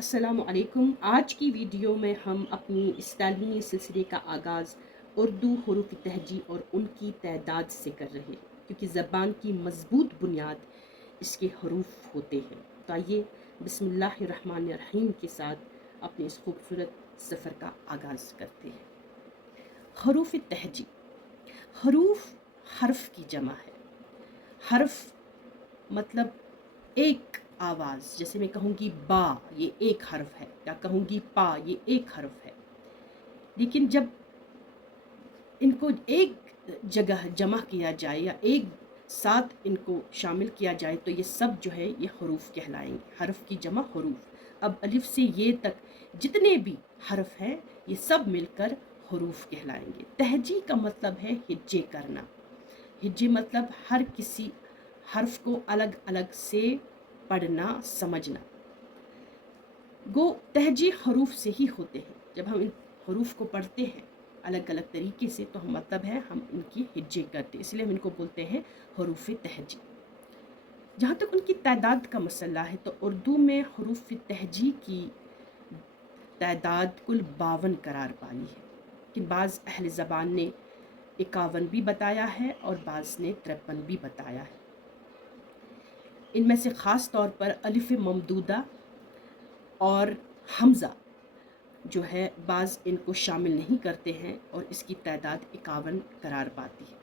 अस्सलामु अलैकुम। आज की वीडियो में हम अपनी इस तालीमी सिलसिले का आगाज़ उर्दू हुरूफ तहजी और उनकी तादाद से कर रहे हैं, क्योंकि ज़बान की मज़बूत बुनियाद इसके हरूफ होते हैं। तो आइए बिस्मिल्लाहिर्रहमानिर्रहीम के साथ अपने इस खूबसूरत सफ़र का आगाज़ करते हैं। हरूफ तहजी, हरूफ हर्फ की जमा है। हर्फ मतलब एक आवाज़, जैसे मैं कहूँगी बा, ये एक हर्फ है, या कहूँगी पा, ये एक हर्फ है। लेकिन जब इनको एक जगह जमा किया जाए या एक साथ इनको शामिल किया जाए तो ये सब जो है ये हरूफ कहलाएंगे। हर्फ की जमा हरूफ। अब अलिफ से ये तक जितने भी हर्फ हैं ये सब मिलकर हरूफ कहलाएंगे। तहजी का मतलब है हिज्जे करना। हिज्जे मतलब हर किसी हर्फ को अलग अलग से पढ़ना, समझना। गो तहजी हरूफ से ही होते हैं। जब हम इन हरूफ को पढ़ते हैं अलग अलग तरीके से तो हम मतलब है हम इनकी हिज्जे करते हैं, इसलिए हम इनको बोलते हैं हरूफ तहजी। जहाँ तक उनकी तादाद का मसला है तो उर्दू में हरूफ तहजी की तादाद कुल 52 करार पाई है, कि बाज़ अहल ज़बान ने 51 भी बताया है और बाज़ ने 53 भी बताया है। इनमें से ख़ास तौर पर अलिफ ममदूदा और हमज़ा जो है बाज़ इनको शामिल नहीं करते हैं और इसकी तादाद 51 करार पाती है।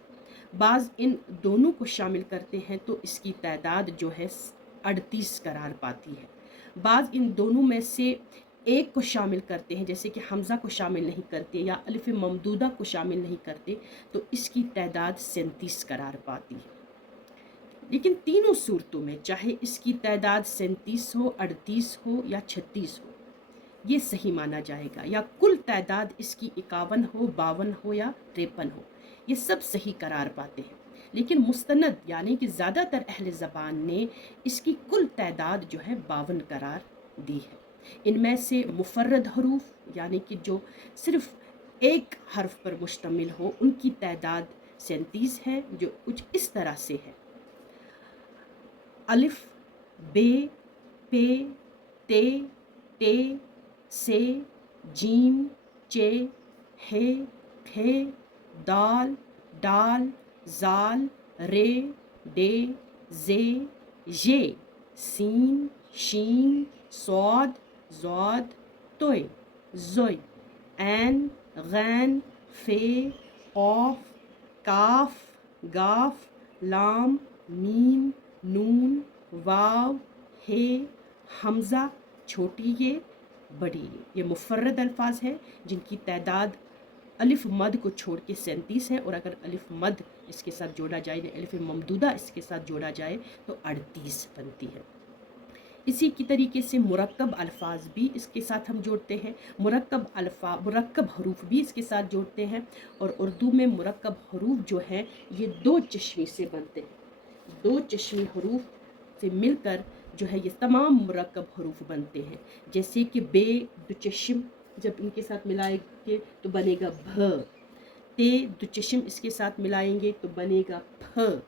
बाज़ इन दोनों को शामिल करते हैं तो इसकी तादाद जो है 38 करार पाती है। बाज़ इन दोनों में से एक को शामिल करते हैं, जैसे कि हमज़ा को शामिल नहीं करते या अलिफ ममदूदा को शामिल नहीं करते, तो इसकी तादाद 37 करार पाती है। लेकिन तीनों सूरतों में चाहे इसकी तादाद 37 हो, 38 हो या 36 हो, ये सही माना जाएगा। या कुल तादाद इसकी 51 हो, 52 हो या 53 हो, ये सब सही करार पाते हैं। लेकिन मुस्तनद यानी कि ज़्यादातर अहले ज़बान ने इसकी कुल तादाद जो है 52 करार दी है। इनमें से मुफर्रद हरूफ यानी कि जो सिर्फ एक हर्फ पर मुश्तमिल हो, उनकी तादाद 37 है, जो कुछ इस तरह से है: अलिफ, बे, पे, ते, टे, से, जीम, चे, हे, खे, दाल, डाल, जाल, रे, डे, जे, ये, सीन, शीन, सौद, जौद, तोय, जोय, ऐन, गैन, फे, औफ, काफ, गाफ, लाम, मीम, नून, वाव, हे, हमज़ा, छोटी ये, बड़ी ये मुफर्रद अल्फाज हैं जिनकी तादाद अलिफ मद को छोड़ के 37 है, और अगर अलिफ मद इसके साथ जोड़ा जाए या अलिफ ममदूदा इसके साथ जोड़ा जाए तो 38 बनती है। इसी की तरीके से मुरक्कब अल्फाज भी इसके साथ हम जोड़ते हैं, मुरक्कब हरूफ भी इसके साथ जोड़ते हैं। और उर्दू में मुरक्कब हरूफ जो हैं ये 2 चश्मी से बनते हैं। 2 चश्मी हरूफ से मिलकर जो है ये तमाम मुरक्कब हरूफ बनते हैं। जैसे कि बे, दुचश्म जब इनके साथ मिलाएंगे तो बनेगा भ। ते, दुचश्म इसके साथ मिलाएंगे तो बनेगा फ।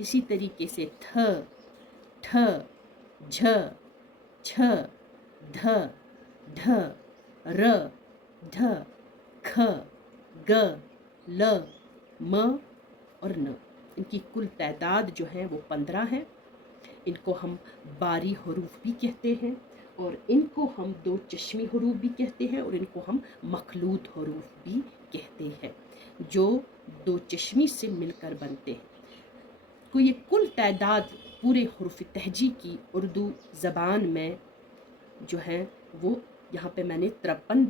इसी तरीके से थ, ठ, झ, छ, ध, ढ, र, ढ, ख, ग, ल, म और न। इनकी कुल तादाद जो है वो 15 है। इनको हम बारी हरूफ भी कहते हैं, और इनको हम 2 चश्मी हरूफ भी कहते हैं, और इनको हम मखलूत हरूफ भी कहते हैं, जो 2 चश्मी से मिलकर बनते हैं। तो ये कुल तादाद पूरे हुरूफ तहजी की उर्दू ज़बान में जो है वो यहाँ पे मैंने 53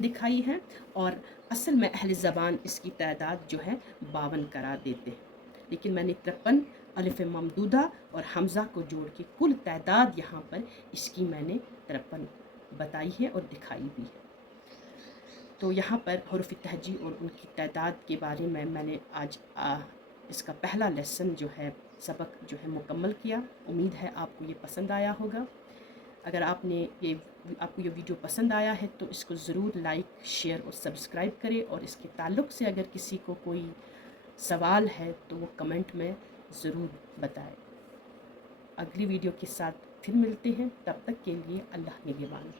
दिखाई है, और असल में अहल ज़बान इसकी तादाद जो है 52 करार देते हैं। लेकिन मैंने 53 अलिफ ममदूदा और हमज़ा को जोड़ के कुल तादाद यहाँ पर इसकी मैंने 53 बताई है और दिखाई भी है। तो यहाँ पर हुरूफ तहजी और उनकी तादाद के बारे में मैंने आज इसका पहला लेसन जो है सबक जो है मुकम्मल किया। उम्मीद है आपको ये पसंद आया होगा। अगर आपको ये वीडियो पसंद आया है तो इसको ज़रूर लाइक, शेयर और सब्सक्राइब करें, और इसके ताल्लुक़ से अगर किसी को कोई सवाल है तो वो कमेंट में ज़रूर बताएं। अगली वीडियो के साथ پھر ملتے ہیں، تب تک کے لیے اللہ نگہبان۔